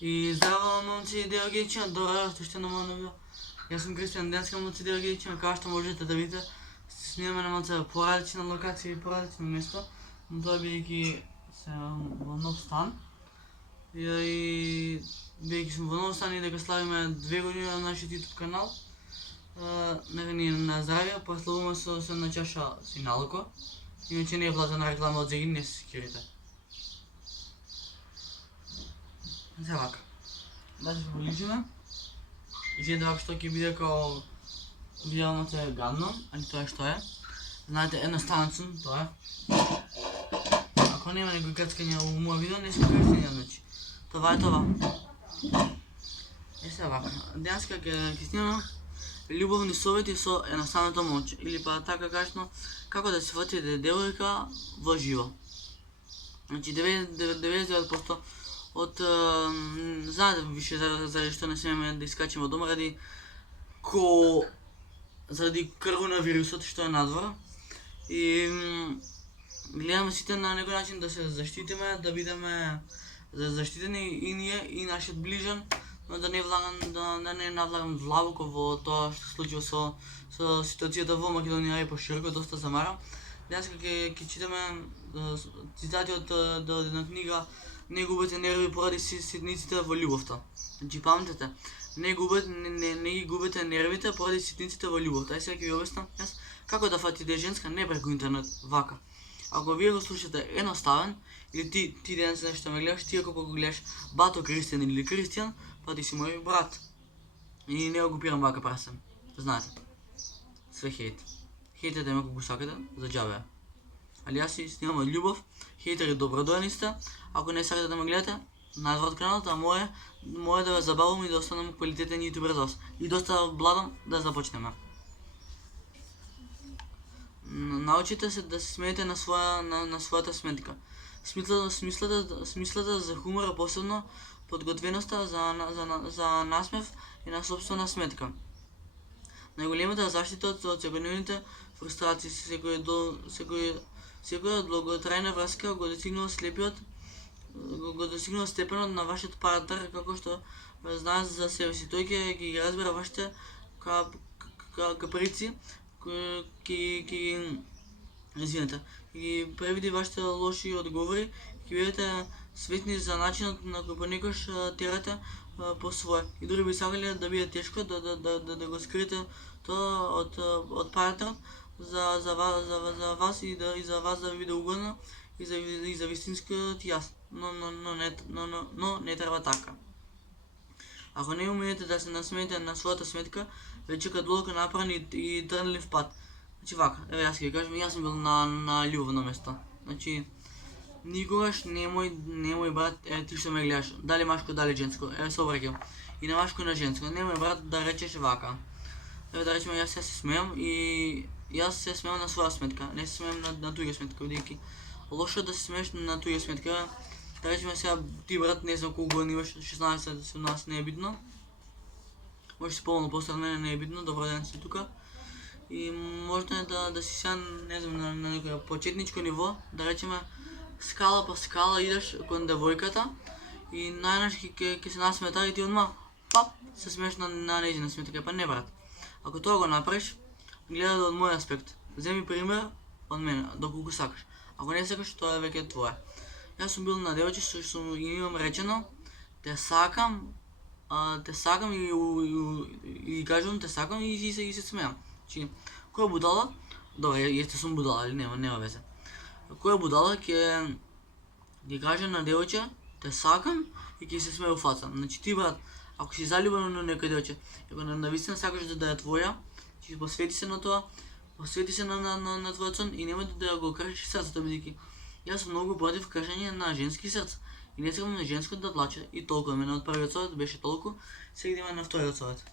И здраво, момци, дорогичи, добре, ще на моя видео. Аз съм Кристиан, днес момци, дорогичи, както можете да видите, снимаме на моята поредична локация и поредично место, но той бидейки в нов стан. И бидейки сме в нов стан и дека славиме 2 години на нашия YouTube канал, нека ни на здравие, прославуваме се на чаша синалко, иначе не е платена реклама от Зегин, не се скирите. Завак. Даже се поличиме. И че да што ќе биде као видеоното е гадно, али тоа што е. Знаете, едноставен тоа е. Ако нема некој грцкање у моја видео, не се грцкање, значи. Това е това. Е се вака. Денеска ќе снимам љубовни совети со едноставното момче. Или па така кажано, како да се фатите девојка во живо. Значи 99% од знаете више заради што не смееме да искачиме од дома заради коронавирусот што е надвор. И гледаме сите на некој начин да се заштитиме, да бидеме заштитени и ние и нашиот ближен, но да не навлагам длабоко во тоа што се случува со ситуацијата во Македонија и пошироко, доста замарам. Денеска ќе читаме цитати од една книга "Не губете нерви поради ситниците во љубовта". Значи памтете, не ги губете нервите поради ситниците во љубовта. Ај сега ќе ви обяснам јас како да фатите женска не преку интернет, вака. Ако вие го слушате едноставен, или ти денес нешто ме гледаш, ти ако го гледаш Бато Кристијан или Кристијан, па ти си мој брат. И не го купирам вака прасен. Знаете. Све хейт. Хейтете ме ако го сакате, за џабе. Али јас си снимам од љубов, хейтери добродојни сте. Ако не сакате да ме гледате, надвор од каналот, а моје да ве забавам и да останам квалитетен јутубер за вас. И доста бладам да започнеме. Научите се да се смеете на својата сметка. Смислата за хумора, посебно подготвеноста за насмев и на собствена сметка. Најголемата заштита од секојдневните фрустрации, секоја долготрајна врска го достигнува степенот на вашиот партнер како што знае за себе си. Тој ќе ги разбира вашите каприци, ќе ги превиди вашите лоши одговори, ќе бидете светни за начинот на кој понекогаш терате по своје. И дури би сакале да биде тешко да го скриете тоа од партнерот за вас и за вас да ви биде угодно и за вистинскиот јас. Но не треба така. Ако не умеете да се насмеете на својата сметка, ве чека долг, напран и трнлив пат. Значи вака, еве јас ќе ви кажам, јас сум бил на љубовно место. Значи никогаш немој брат, ти што ме гледаш, дали машко, дали женско, еве се обраќам. И на машко и на женско, немој брат да речеш вака. Еве да речеме, јас се смеам и јас се смеам на своја сметка, не се смеам на туѓа сметка, бидејќи лошо да се смееш на туѓа сметка. Да речеме сега, ти брат, не знам колку години имаш, 16-17, не е битно. Може си полно постарен, не е битно, добро ден си тука. И можно е да си сега, не знам, на некој почетничко ниво, да речеме, скала по скала идеш кон девојката и најнаш ќе се насмета и ти одма, пап, се смееш на нејзина сметка, па не брат. Ако тоа го направиш, гледај од мој аспект. Земи пример од мене, доколку сакаш. Ако не сакаш, тоа е веќе твое. Јас сум бил на девојче што им имам речено, те сакам и кажувам те сакам и се смеам. Значи, која будала, добре, јесте сум будала, или нема везе. Која будала ќе каже на девојче, те сакам и ќе се смее у фаца. Значи ти брат, ако си заљубен на некој девојче, ако навистина сакаш да е твоја, ќе посвети се на тоа, посвети се на твојот сон и немој да го кршиш срцето, бидејќи јас сум многу против кршење на женски срца. И не сакам на женско да плаче. И толку, мене од првиот совет беше толку, сега има на вториот совет.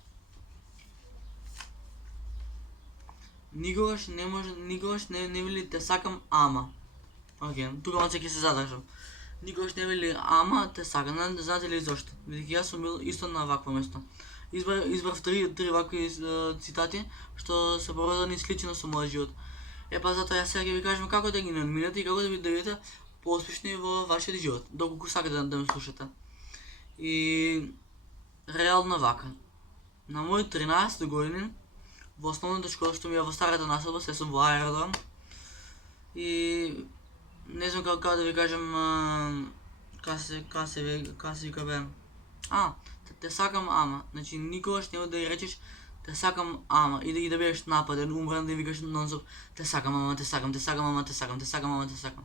Никогаш не вели те сакам, ама. Океј, тука малце ќе се задржам. Никогаш не вели ама те сакам, знаете ли зошто? Бидејќи јас сум бил исто на вакво место. Избрав три вакви цитати што се поврзани слично со мојот живот. Па затоа јас сега ќе ви кажам како да ги надминете и како да ви бидете поуспешни во вашиот живот, доколку сакате да ме слушате. И реално вака. На мои 13 години во основната школа што ми е во старата населба, се сум во аеродром. И не знам како да ви кажам, ка се вика бе. Те сакам ама. Значи никогаш нема да ја речеш те сакам ама и да бидеш нападен, умран, да викаш нонстоп те сакам ама, те сакам, те сакам ама, те сакам, те сакам ама, те сакам.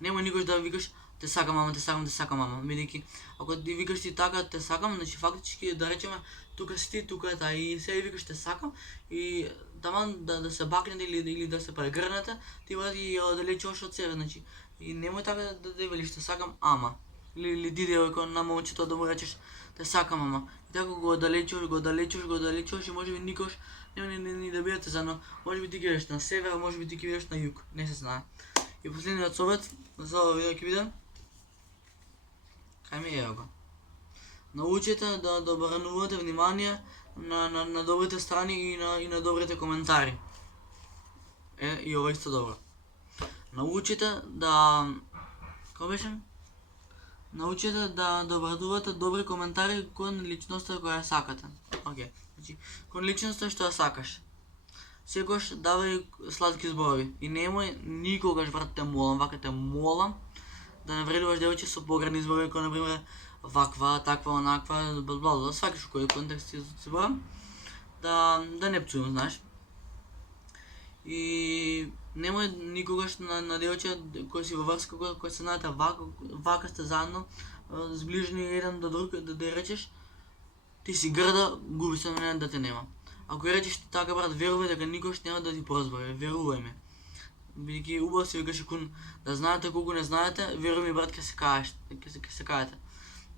Нема никогаш да викаш те сакам ама, те сакам, те сакам ама. Бидејќи ако ти викаш ти така те сакам, значи фактички да речеме тука си ти, тука е таа и сега викаш те сакам и таман да се бакнете или да се прегрнете, ти ја оддалечуваш од себе, значи. И немој така да велиш те сакам ама. Или ти девојко на момчето да му речеш те сакам ама. И така го оддалечуваш и можеби никош нема ни да бидете заедно. Можеби ти ќе бидеш на север, можеби ти ќе бидеш на југ, не се знае. И последниот совет за ова видео ќе биде кај ми е го. Научете да обрнувате внимание на добрите страни и на добрите коментари. И ова исто добро. Научите да... Како беше? Научете да обрадувате добри коментари кон личноста која ја сакате. Океј. Значи, кон личноста што ја сакаш. Секогаш давај сладки зборови. И немој никогаш, брат, те молам, вака те молам, да не вредуваш девојче со погредни зборови, кој, например, ваква, таква, онаква, бла, свакаш кој контекст си зборам, да не пцувам, знаеш. И немој никогаш на девојче кој си во врска, кој се знаете вака сте заедно, зближени еден до друг, да ја речеш ти си грда, губи се мене да те нема. Ако ја речеш така, брат, верувај дека никогаш нема да ти прозбори, верувај ме. Бидејќи убаво се викаше кун да знаете колку не знаете, верувај ми, брат, ќе се каете.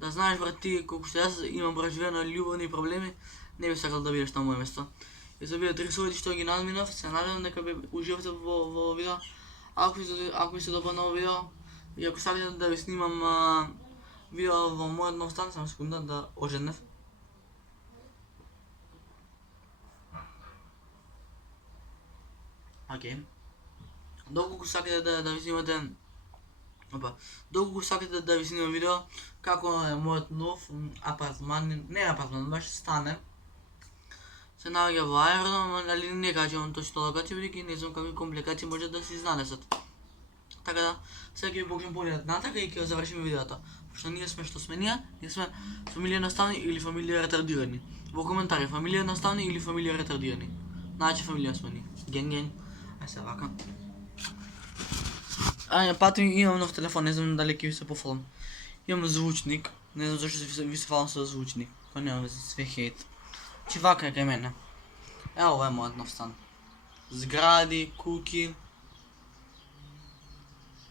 Да знаеш, брат, ти колку што јас имам преживено љубовни проблеми, не би сакал да бидеш на моје место. И за видео 3 совети што ги надминав, се надевам дека уживате во видео. Ако ви се допадна ово видео и ако сакате да ви снимам видео во мојот нов стан, само секунда да ожеднев. Океј. Доколку сакате да ви снимате доколку сакате да ви снимам видео како е мојот нов апартман, не апартман, баш стане. Се наоѓа во аеродром, али не кажувам точно локација, бидејќи не знам какви компликации може да се изнанесат. Така да, сега ќе ви покажам погледот натака и ќе завршиме видеото. Пошто ние сме што сме ние сме фамилија наставни или фамилија ретардирани. Во коментари фамилија наставни или фамилија ретардирани. Значи фамилија сме ние. Ген. Ај се вака. Пати имам нов телефон, не знам дали ќе ви се пофалам. Имам звучник, не знам зашто ви се фалам со звучник. Кој нема веќе све хейт. Чи вака е кај мене. Ево ова е мојот нов стан. Згради, куки.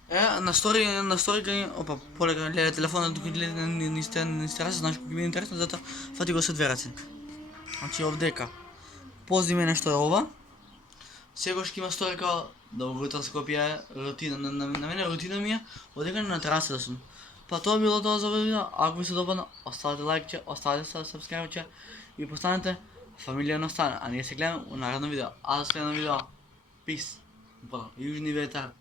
На стори кај... Опа, полека, гледа телефонот, докато гледа не сте расе, знаеш колко ми е интересно, затоа фати го со две раце. Значи овдека. Позди мене што е ова. Сегош ќе има сторика да врутам Скопје, рутина, на мене рутина ми е, одека на тераса да сум. Па тоа било тоа за овој видео, ако ви се допадна, оставете лайкче, оставете сабскрајбче и постанете фамилија на стана, а ние се гледаме у наредно видео. А до следно видео. Пис. Южни ветар.